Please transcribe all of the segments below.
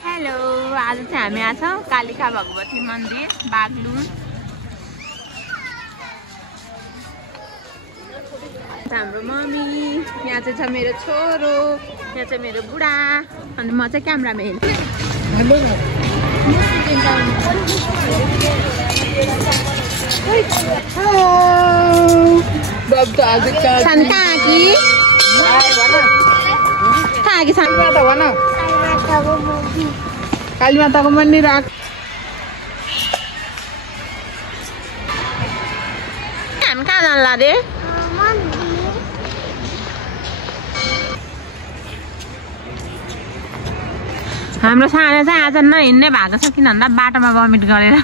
Hello, आज चाहिँ हामी आएको छौँ कालिका भगवती मन्दिर बागलुङ। हाम्रो मम्मी, यहाँ चाहिँ छ मेरो छोरो, यहाँ चाहिँ मेरो बुढा, अनि म चाहिँ क्यामराम्यान। कालीमाताको मन्दिर आएको। हामी कहाँ जान्ला रे? हाम्रो सानो चाहिँ आज नहिँड्ने भएको छ, किन भन्दा बाटोमा भमिट गरेर।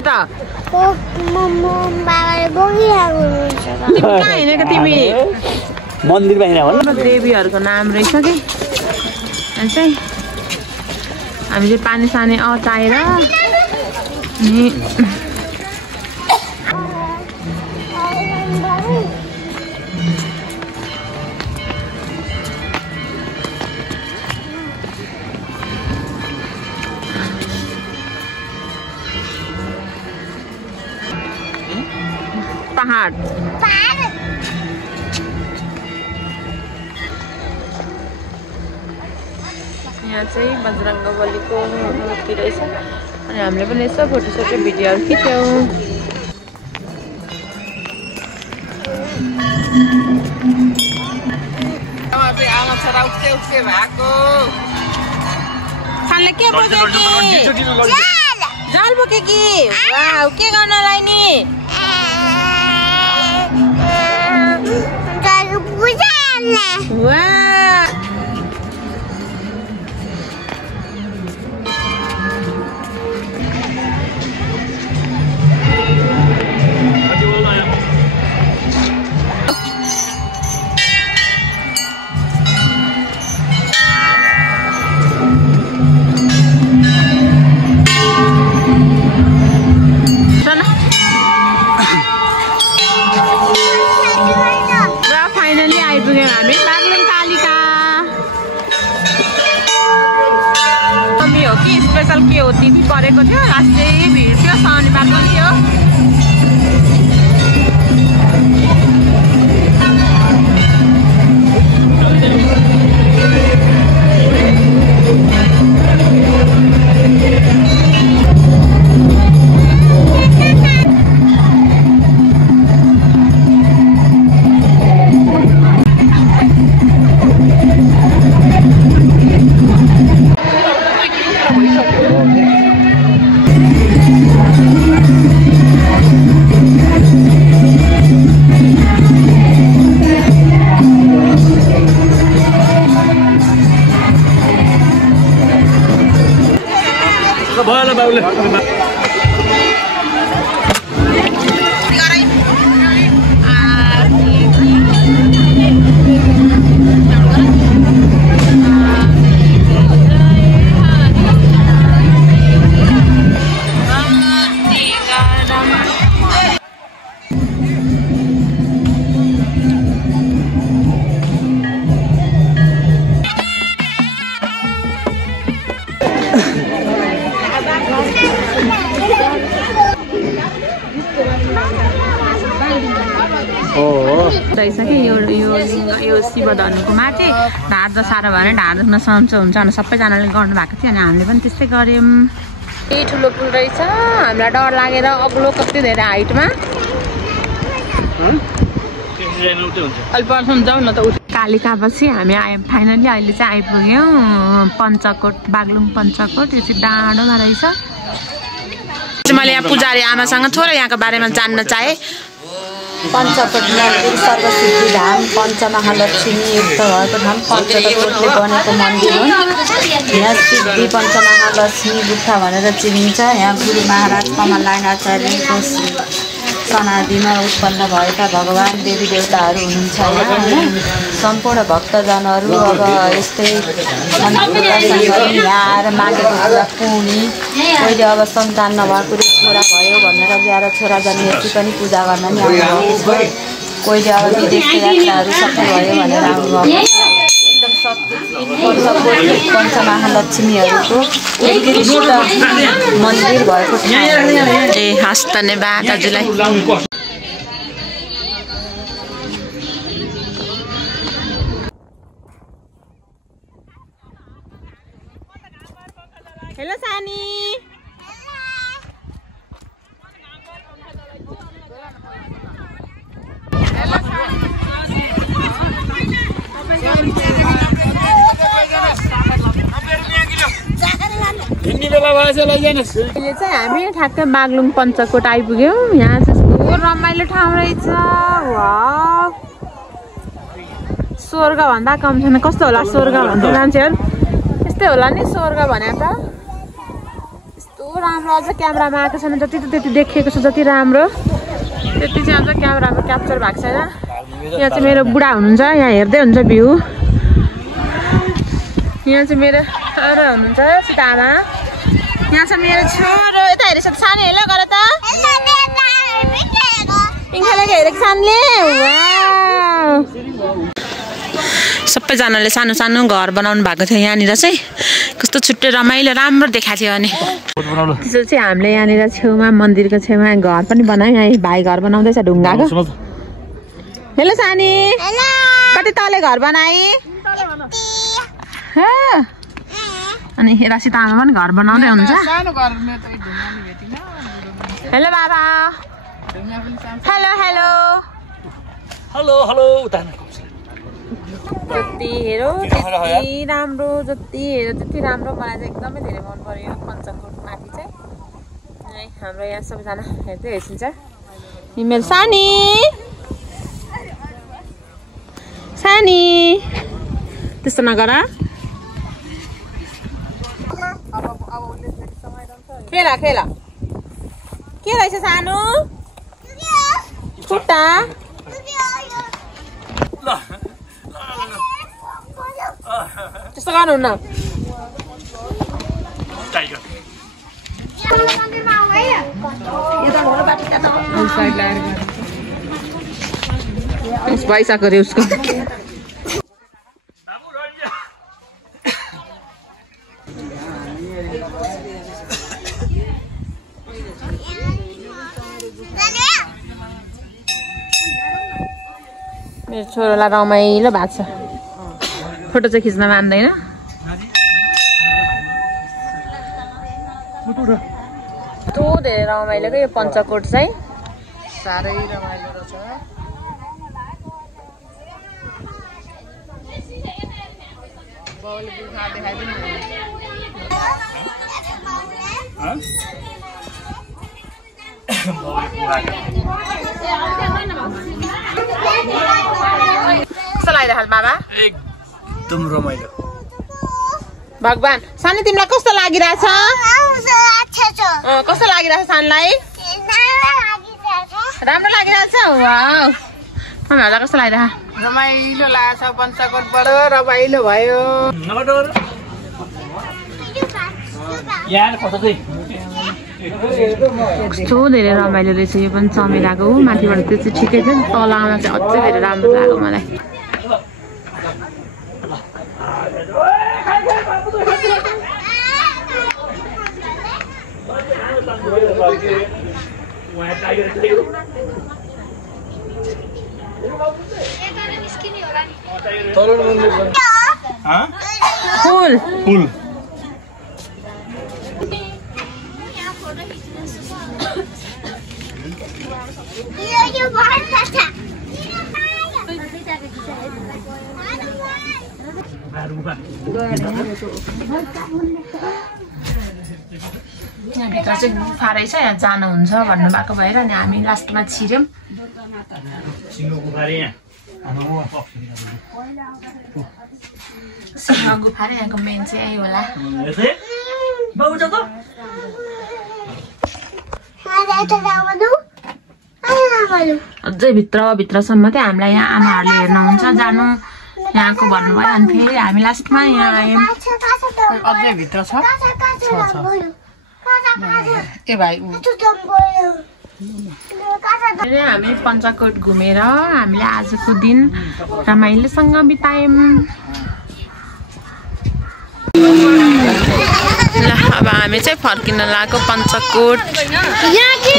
कहाँ हिँडेको तिमी? मन्दिर बाहिर हो। देवीहरूको नाम रहेछ कि चाहिँ हामी चाहिँ पानी सानी अचाएर अनि पहाड यहाँ चाहिँ बजरङ्गबलीको मूर्ति रहेछ अनि हामीले पनि यसो फोटोसोटो भिडियोहरू खिच्यौँ। आमा छोरा उक्से भएको सानले के बोक्यो कि? जाल बोक्यो कि? वाउ, के गर्नलाई नि? वाह, स्पेशल के हो टिभी परेको थियो, लास्टै भिड थियो, शनिबार पनि थियो। यो शिवधनुको माथि ढाड साह्रो भयो भने ढाड दुख्न सन्चो हुन्छ अनि सबैजनाले गर्नु भएको थियो अनि हामीले पनि त्यस्तै गऱ्यौँ। यही ठुलो पुल रहेछ, हामीलाई डर लागेर अग्लो कति धेरै हाइटमा अलि पर्छौँ जाउँ न त। कालिकापछि हामी आयौँ फाइनली, अहिले चाहिँ आइपुग्यौँ पञ्चकोट, बागलुङ पञ्चकोट। यो चाहिँ डाँडोमा रहेछ। मैले यहाँ पुजारी आमासँग थोरै यहाँको बारेमा जान्न चाहेँ। पञ्चकोट मन्दिर सर्वसिद्धि धाम, पञ्चमहालक्ष्मी युक्त भएको ठाउँ, पञ्चकोटले बनेको मन्दिर हो। यहाँ सिद्धि पञ्चमहालक्ष्मी गुफा भनेर चिनिन्छ। यहाँ गुरु महाराज कमलनारायण आचार्यको समाधिमा उत्पन्न भएका भगवान देवी देवताहरू हुनुहुन्छ यहाँ होइन। सम्पूर्ण भक्तजनहरू अब यस्तै यहाँ आएर मागेको कुरा पुग्ने, कोहीले अब सन्तान नभएकोले छोरा भयो भनेर ल्याएर छोरा जन्मेपछि पनि पूजा गर्न नि आउनुभएको छ। कोहीले अब विदेशको यात्राहरू सफल भयो भनेर आउनुभएको छ। एकदम पञ्चमहालक्ष्मीहरूको उत्कृष्ट मन्दिर भएको ठाउँ। ए हस् धन्यवाद दाजुलाई। हेलो सानी। अहिले चाहिँ हामी ठ्याक्कै बागलुङ पञ्चकोट आइपुग्यौँ। यहाँ चाहिँ कस्तो रमाइलो ठाउँ रहेछ। वाउ, स्वर्ग भन्दा कम छैन। कस्तो होला स्वर्ग भन्दा मान्छेहरू? यस्तै होला नि स्वर्ग भने त। यस्तो राम्रो, अझ क्यामेरामा आएको छैन। जति त त्यति देखिएको छ, जति राम्रो त्यति चाहिँ अझ क्यामेरामा क्याप्चर भएको छैन। यहाँ चाहिँ मेरो बुढा हुनुहुन्छ, यहाँ हेर्दै हुन्छ भ्यू। यहाँ चाहिँ मेरो छोरो हुनुहुन्छ, सीतामा। यहाँ छ मेरो छोरो, यता हेरेछ त सानो। हेलो गर त। पिङ्खालेको हेरेको सानले। सबैजनाले सानो सानो घर बनाउनु भएको थियो यहाँनिर चाहिँ। कस्तो छुट्टै रमाइलो राम्रो देखाएको थियो अनि त्यसो चाहिँ हामीले यहाँनिर छेउमा मन्दिरको छेउमा घर पनि बनायौँ। यहाँ भाइ घर बनाउँदैछ ढुङ्गाको। हेलो सानी, कति तले घर बनाए? अनि रासिता आमा पनि घर बनाउँदै हुनुहुन्छ। हेलो बाबा। Hello hello hello hello. जति हेरो त्यति राम्रो, जति हेरो त्यति राम्रो। मलाई चाहिँ एकदमै धेरै मन पर्यो पञ्चकोट माथि चाहिँ। हाम्रो यहाँ सबैजना हेर्दै हेर्छिन्छ। मेरो सानी सानी त्यस्तो नगर। खेला खेला के रहेछ सानो खुट्टा? त्यस्तो गर्नुहुन्न। भइसक्यो अरे उसको। मेरो छोरोलाई रमाइलो भएको छ। फोटो चाहिँ खिच्न मान्दैन। यस्तो धेरै रमाइलो क्या यो पञ्चकोट चाहिँ। साह्रै रमाइलो रहेछ। कस्तो लागिरहेको बाबा? एकदम रमाइलो। भगवान सानी तिमीलाई कस्तो लागिरहेछ? कस्तो लागिरहेछ सानलाई? राम्रो लागिरहेछ। वाउ, मम्मीहरूलाई कस्तो लागिरहेछ? रमाइलो लाग्छ। पञ्चकोट बडो रमाइलो भयो। कस्तो धेरै रमाइलो रहेछ यो पनि चमेलाको। माथिबाट त्यो चाहिँ ठिकै थियो, तल आउन चाहिँ अझै धेरै राम्रो लाग्यो मलाई। फुल फुल यहाँभित्र चाहिँ गुफा रहेछ, यहाँ जानुहुन्छ भन्नुभएको भएर अनि हामी लास्टमा छिर्यौँ। सिंह गुफा रे यहाँको मेन चाहिँ यही होला। अझै भित्रसम्म चाहिँ हामीलाई यहाँ आमाहरूले हेर्नुहुन्छ जानु यहाँको भन्नुभयो। अनि फेरि हामी लास्टमा यहाँ आयौँ। अझै भित्र छ। ए भाइ हामी पञ्चकोट घुमेर हामीले आजको दिन रमाइलोसँग बितायौँ। हामी चाहिँ फर्किन लागेको पञ्चकोट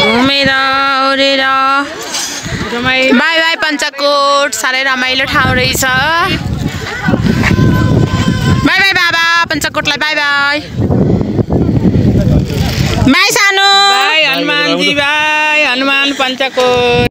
घुमेर ओरेर। बाई बाई पञ्चकोट, साह्रै रमाइलो ठाउँ रहेछ। बाई बाई बाबा पञ्चकोटलाई बाई बाई। बाई सानो बाई हनुमानजी, बाई हनुमान पञ्चकोट।